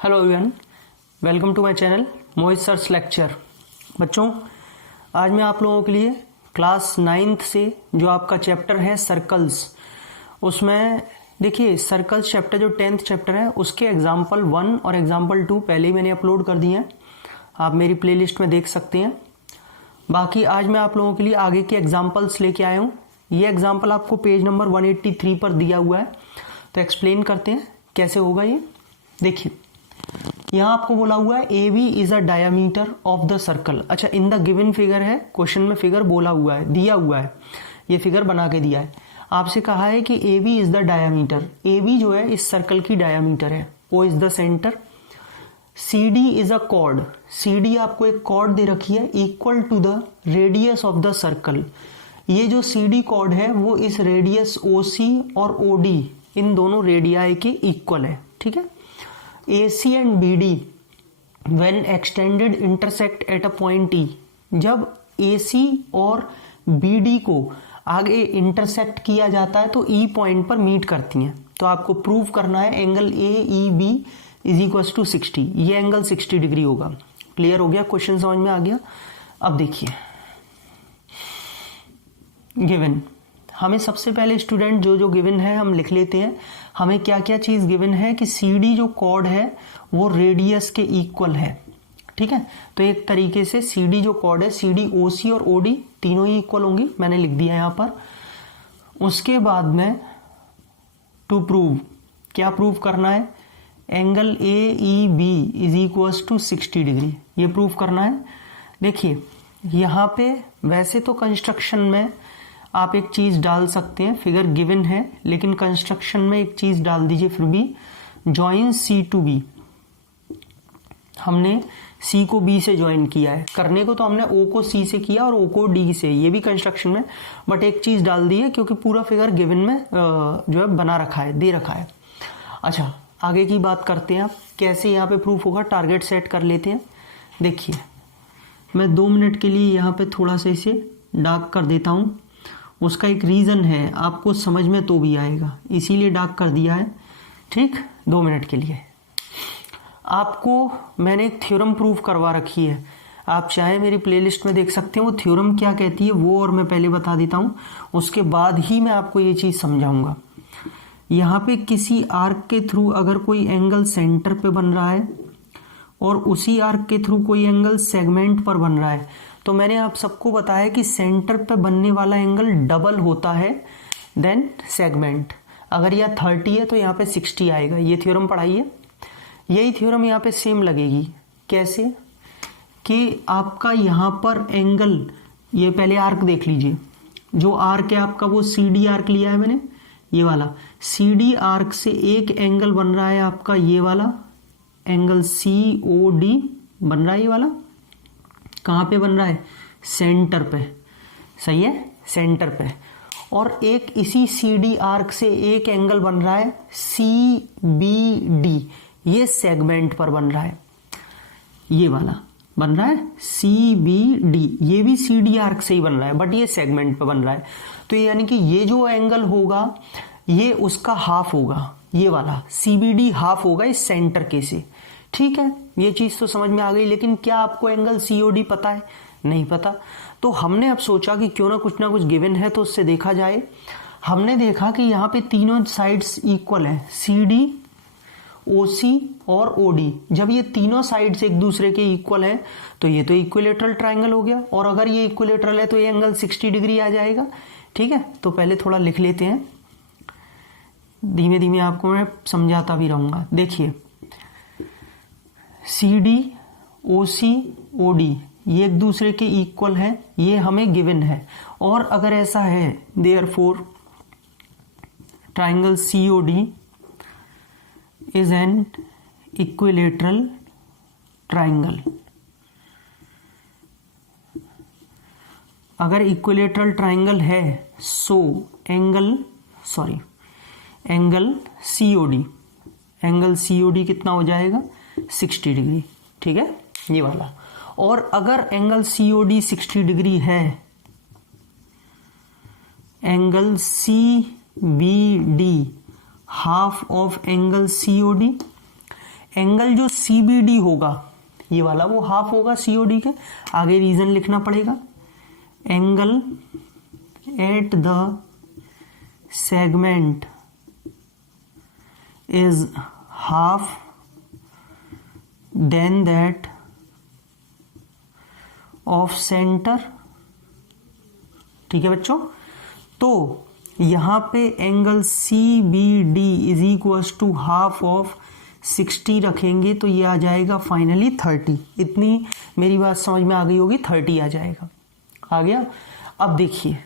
Hello everyone, welcome to my channel Mohit sir's lecture. बच्चों, आज मैं आप लोगों के लिए क्लास 9th से जो आपका चैप्टर है सर्कल्स, उसमें देखिए सर्कल्स चैप्टर जो 10th चैप्टर है उसके एग्जाम्पल 1 और एग्जाम्पल 2 पहले ही मैंने अपलोड कर दिए हैं, आप मेरी प्लेलिस्ट में देख सकते हैं। बाकी आज मैं आप लोगों के लिए आगे के एग्जाम्पल्स लेके आया हूँ। ये एग्जाम्पल आपको पेज नंबर 183 पर दिया हुआ है, तो एक्सप्लेन करते हैं कैसे होगा ये। देखिए यहाँ आपको बोला हुआ है A B is a diameter of the circle. अच्छा, इन द गिवन फिगर है, क्वेश्चन में फिगर बोला हुआ है, दिया हुआ है, ये फिगर बना के दिया है। आपसे कहा है कि A B is the diameter, A B जो है इस सर्कल की डायामीटर है, O is the centre, C D is a chord, C D आपको एक कॉर्ड दे रखी है equal to the radius of the circle. ये जो सी डी कॉर्ड है वो इस रेडियस ओ सी और ओ डी इन दोनों रेडियाई के इक्वल है, ठीक है। AC and BD when extended intersect at a point E, जब AC और BD को आगे इंटरसेक्ट किया जाता है तो E पॉइंट पर मीट करती हैं, तो आपको प्रूव करना है angle AEB is equal to 60, ये एंगल 60 डिग्री होगा। क्लियर हो गया, क्वेश्चन समझ में आ गया। अब देखिए गिवन, हमें सबसे पहले स्टूडेंट जो जो गिवन है हम लिख लेते हैं। हमें क्या क्या चीज गिवन है कि CD जो कॉर्ड है वो रेडियस के इक्वल है, ठीक है। तो एक तरीके से CD जो कॉर्ड है, CD OC और OD तीनों ही इक्वल होंगी, मैंने लिख दिया यहां पर। उसके बाद में टू प्रूव, क्या प्रूव करना है, angle AEB is equal to 60 degree, ये प्रूव करना है। देखिए यहां पे वैसे तो कंस्ट्रक्शन में आप एक चीज डाल सकते हैं, फिगर गिवन है, लेकिन कंस्ट्रक्शन में एक चीज डाल दीजिए फिर भी, ज्वाइन C टू B। हमने C को B से ज्वाइन किया है, करने को तो हमने O को C से किया और O को D से, ये भी कंस्ट्रक्शन में, बट एक चीज डाल दी है क्योंकि पूरा फिगर गिवन में जो है बना रखा है, दे रखा है। अच्छा, आगे की बात करते हैं, आप कैसे यहाँ पे प्रूफ होगा, टारगेट सेट कर लेते हैं। देखिए मैं 2 मिनट के लिए यहाँ पे थोड़ा सा इसे डार्क कर देता हूँ, उसका एक रीज़न है, आपको समझ में तो भी आएगा, इसीलिए डार्क कर दिया है, ठीक। 2 मिनट के लिए आपको मैंने एक थ्योरम प्रूव करवा रखी है, आप चाहे मेरी प्लेलिस्ट में देख सकते हैं। वो थ्योरम क्या कहती है वो और मैं पहले बता देता हूँ, उसके बाद ही मैं आपको ये चीज़ समझाऊंगा। यहाँ पे किसी आर्क के थ्रू अगर कोई एंगल सेंटर पे बन रहा है और उसी आर्क के थ्रू कोई एंगल सेगमेंट पर बन रहा है, तो मैंने आप सबको बताया कि सेंटर पे बनने वाला एंगल डबल होता है देन सेगमेंट। अगर यह 30 है तो यहाँ पे 60 आएगा, ये थ्योरम पढ़ाइए। यही थ्योरम यहाँ पे सेम लगेगी, कैसे कि आपका यहाँ पर एंगल, ये पहले आर्क देख लीजिए, जो आर्क है आपका वो CD आर्क लिया है मैंने, ये वाला CD आर्क से एक एंगल बन रहा है आपका, ये वाला एंगल COD बन रहा है, ये वाला कहाँ पे बन रहा है, सेंटर पे, सही है, सेंटर पे। और एक इसी CD आर्क से एक एंगल बन रहा है CBD, ये सेगमेंट पर बन रहा है, ये वाला बन रहा है CBD, ये भी CD आर्क से ही बन रहा है बट ये सेगमेंट पे बन रहा है। तो यानी कि ये जो एंगल होगा ये उसका हाफ होगा, ये वाला CBD हाफ होगा इस सेंटर के से, ठीक है। ये चीज तो समझ में आ गई, लेकिन क्या आपको एंगल COD पता है, नहीं पता। तो हमने अब सोचा कि क्यों ना कुछ गिवन है तो उससे देखा जाए। हमने देखा कि यहाँ पे तीनों साइड्स इक्वल है, CD OC और OD, जब ये तीनों साइड्स एक दूसरे के इक्वल है तो ये तो इक्विलेटरल ट्राइंगल हो गया, और अगर ये इक्विलेटरल है तो ये एंगल 60 डिग्री आ जाएगा, ठीक है। तो पहले थोड़ा लिख लेते हैं, धीमे धीमे आपको मैं समझाता भी रहूंगा। देखिए CD OC OD ये एक दूसरे के इक्वल है, ये हमें गिवन है, और अगर ऐसा है therefore triangle COD is an equilateral triangle. अगर इक्विलेटरल ट्राइंगल है सो एंगल COD कितना हो जाएगा, 60 डिग्री, ठीक है, ये वाला। और अगर एंगल COD 60 डिग्री है, angle CBD half of angle COD, angle जो CBD होगा ये वाला वो हाफ होगा COD के, आगे रीजन लिखना पड़ेगा। Angle at the segment is half then that of centre. ठीक है बच्चों, तो यहां पे angle CBD is equals to half of 60 रखेंगे तो ये आ जाएगा फाइनली 30। इतनी मेरी बात समझ में आ गई होगी, 30 आ जाएगा। आ गया। अब देखिए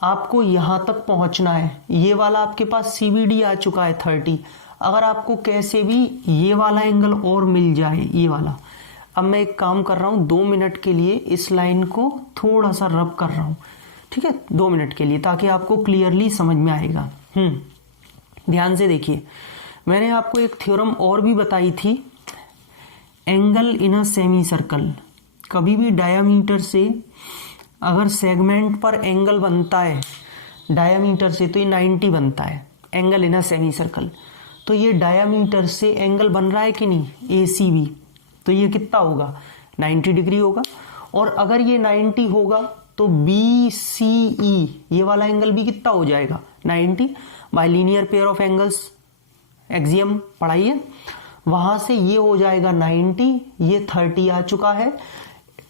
आपको यहां तक पहुंचना है, ये वाला आपके पास CBD आ चुका है 30। अगर आपको कैसे भी ये वाला एंगल और मिल जाए, ये वाला, अब मैं एक काम कर रहा हूं 2 मिनट के लिए इस लाइन को थोड़ा सा रब कर रहा हूं, ठीक है, 2 मिनट के लिए, ताकि आपको क्लियरली समझ में आएगा। ध्यान से देखिए, मैंने आपको एक थ्योरम और भी बताई थी, angle in a semi circle. कभी भी डायामीटर से अगर सेगमेंट पर एंगल बनता है डायामीटर से, तो ये 90 बनता है angle in a semi circle. तो ये डायामीटर से एंगल बन रहा है कि नहीं, ACB, तो ये कितना होगा, 90 डिग्री होगा। और अगर ये 90 होगा तो BCE ये वाला एंगल भी कितना हो जाएगा, 90, bye linear pair of angles, axiom पढ़ाइए, वहां से ये हो जाएगा 90, ये 30 आ चुका है।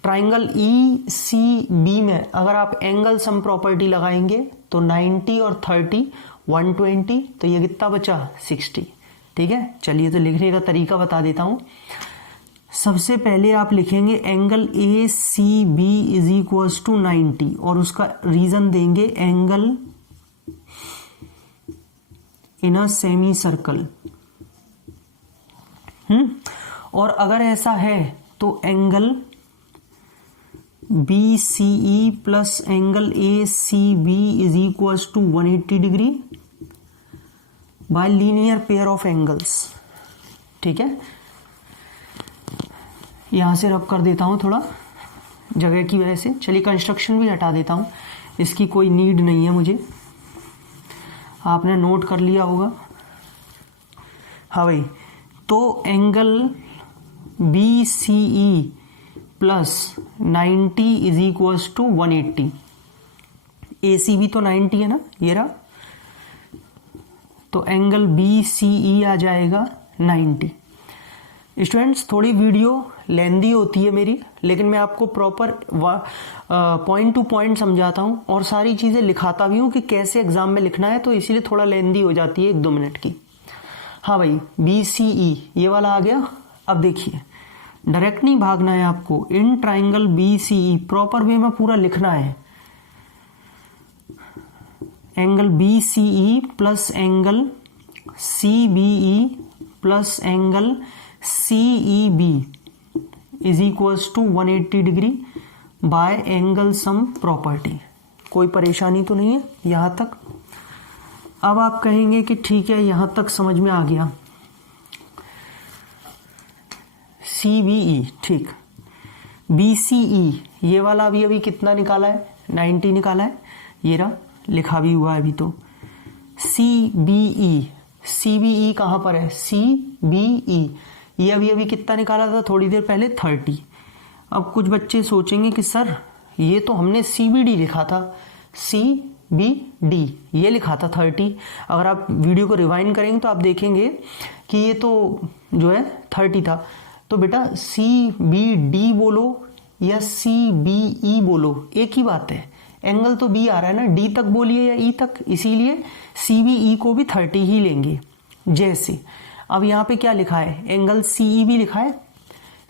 ट्राइंगल ECB में अगर आप एंगल सम प्रॉपर्टी लगाएंगे तो 90 और 30 120, तो ये कितना बचा, 60। ठीक है, चलिए तो लिखने का तरीका बता देता हूं। सबसे पहले आप लिखेंगे angle ACB is equals to 90 और उसका रीजन देंगे angle in a semi circle. और अगर ऐसा है तो angle BCE plus angle ACB is equals to 180 degree by linear pair of angles. ठीक है, यहां से रब कर देता हूं थोड़ा जगह की वजह से। चलिए कंस्ट्रक्शन भी हटा देता हूं, इसकी कोई नीड नहीं है मुझे, आपने नोट कर लिया होगा। हाँ भाई, तो angle BCE plus 90 is equals to 180। ACB तो 90 है ना, ये रहा, तो एंगल BCE आ जाएगा 90। स्टूडेंट्स थोड़ी वीडियो लेंदी होती है मेरी, लेकिन मैं आपको प्रॉपर पॉइंट टू पॉइंट समझाता हूं और सारी चीजें लिखाता भी हूं कि कैसे एग्जाम में लिखना है, तो इसीलिए थोड़ा लेंदी हो जाती है 1-2 मिनट की। हाँ भाई, BCE ये वाला आ गया। अब देखिए डायरेक्ट नहीं भागना है आपको, in triangle BCE proper way में पूरा लिखना है। Angle BCE plus angle CBE plus angle CEB is equals to 180 degree by angle sum property. कोई परेशानी तो नहीं है यहां तक। अब आप कहेंगे कि ठीक है यहां तक समझ में आ गया। CBE ठीक, BCE ये वाला अभी कितना निकाला है, 90 निकाला है, ये रहा, लिखा भी हुआ है अभी। तो CBE कहां पर है, CBE ये अभी कितना निकाला था थोड़ी देर पहले, 30। अब कुछ बच्चे सोचेंगे कि सर ये तो हमने CBD लिखा था, CBD ये लिखा था 30। अगर आप वीडियो को रिवाइंड करेंगे तो आप देखेंगे कि ये तो जो है 30 था। तो बेटा CBD बोलो या CBE बोलो, एक ही बात है, एंगल तो B आ रहा है ना, D तक बोलिए या E तक, इसीलिए CBE को भी 30 ही लेंगे। जैसे अब यहाँ पे क्या लिखा है, एंगल CEB लिखा है,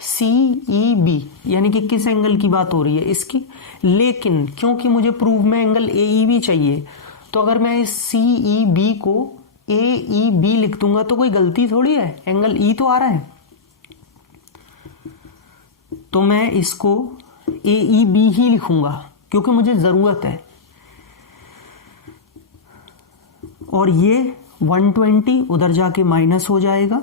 CEB यानी कि किस एंगल की बात हो रही है, इसकी। लेकिन क्योंकि मुझे प्रूफ में एंगल AEB चाहिए, तो अगर मैं इस CEB को AEB लिख दूंगा तो कोई गलती थोड़ी है, एंगल E तो आ रहा है, तो मैं इसको AEB ही लिखूंगा क्योंकि मुझे जरूरत है। और ये 120 उधर जाके माइनस हो जाएगा,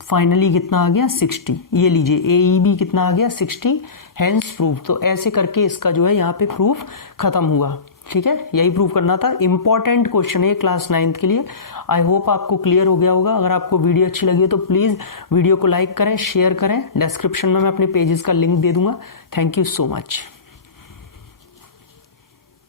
फाइनली कितना आ गया, 60। ये लीजिए AEB कितना आ गया, 60, हेंस प्रूफ। तो ऐसे करके इसका जो है यहाँ पे प्रूफ खत्म हुआ। ठीक है, यही प्रूव करना था। इंपॉर्टेंट क्वेश्चन है क्लास 9th के लिए। आई होप आपको क्लियर हो गया होगा। अगर आपको वीडियो अच्छी लगी हो तो प्लीज वीडियो को लाइक करें, शेयर करें। डिस्क्रिप्शन में मैं अपने पेजेस का लिंक दे दूंगा। Thank you so much.